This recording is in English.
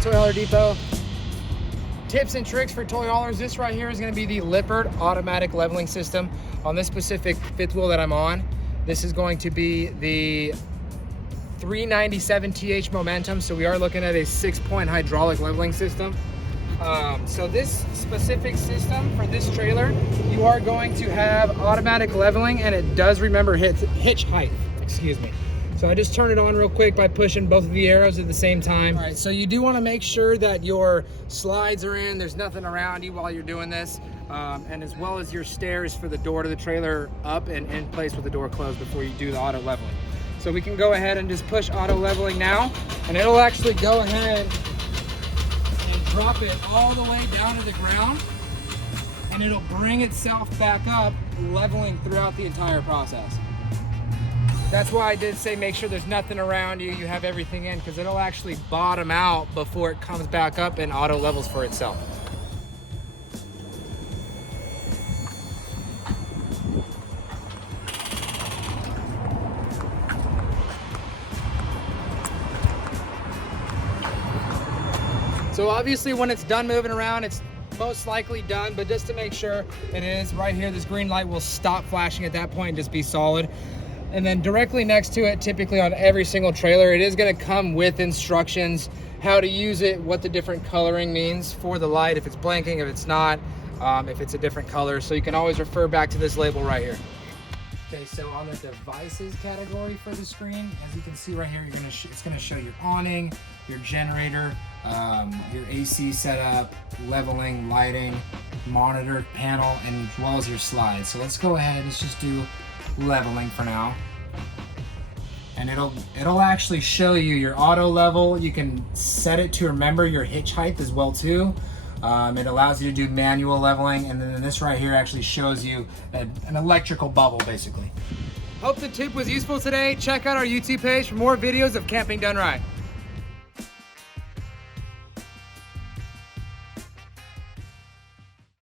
Toy Hauler Depot. Tips and tricks for toy haulers. This right here is going to be the Lippert automatic leveling system. On this specific fifth wheel that I'm on, this is going to be the 397 TH momentum. So we are looking at a 6-point hydraulic leveling system. So this specific system for this trailer, you are going to have automatic leveling, and it does remember hitch height, excuse me. So I just turn it on real quick by pushing both of the arrows at the same time. All right, so you do want to make sure that your slides are in, there's nothing around you while you're doing this, and as well as your stairs for the door to the trailer up and in place with the door closed before you do the auto leveling. So we can go ahead and just push auto leveling now, and it'll actually go ahead and drop it all the way down to the ground, and it'll bring itself back up, leveling throughout the entire process. That's why I did say make sure there's nothing around you, you have everything in, because it'll actually bottom out before it comes back up and auto levels for itself. So obviously when it's done moving around, it's most likely done, but just to make sure it is, right here, this green light will stop flashing at that point and just be solid. And then directly next to it, typically on every single trailer, it is going to come with instructions how to use it, what the different coloring means for the light, if it's blinking, if it's not, if it's a different color. So you can always refer back to this label right here. Okay, so on the devices category for the screen, as you can see right here, it's going to show your awning, your generator, your AC setup, leveling, lighting, monitor panel, and as well as your slides. So let's go ahead, let's just do leveling for now, and it'll actually show you your auto level. You can set it to remember your hitch height as well too. It allows you to do manual leveling, and then this right here actually shows you an electrical bubble basically. Hope the tip was useful today. Check out our YouTube page for more videos of camping done right.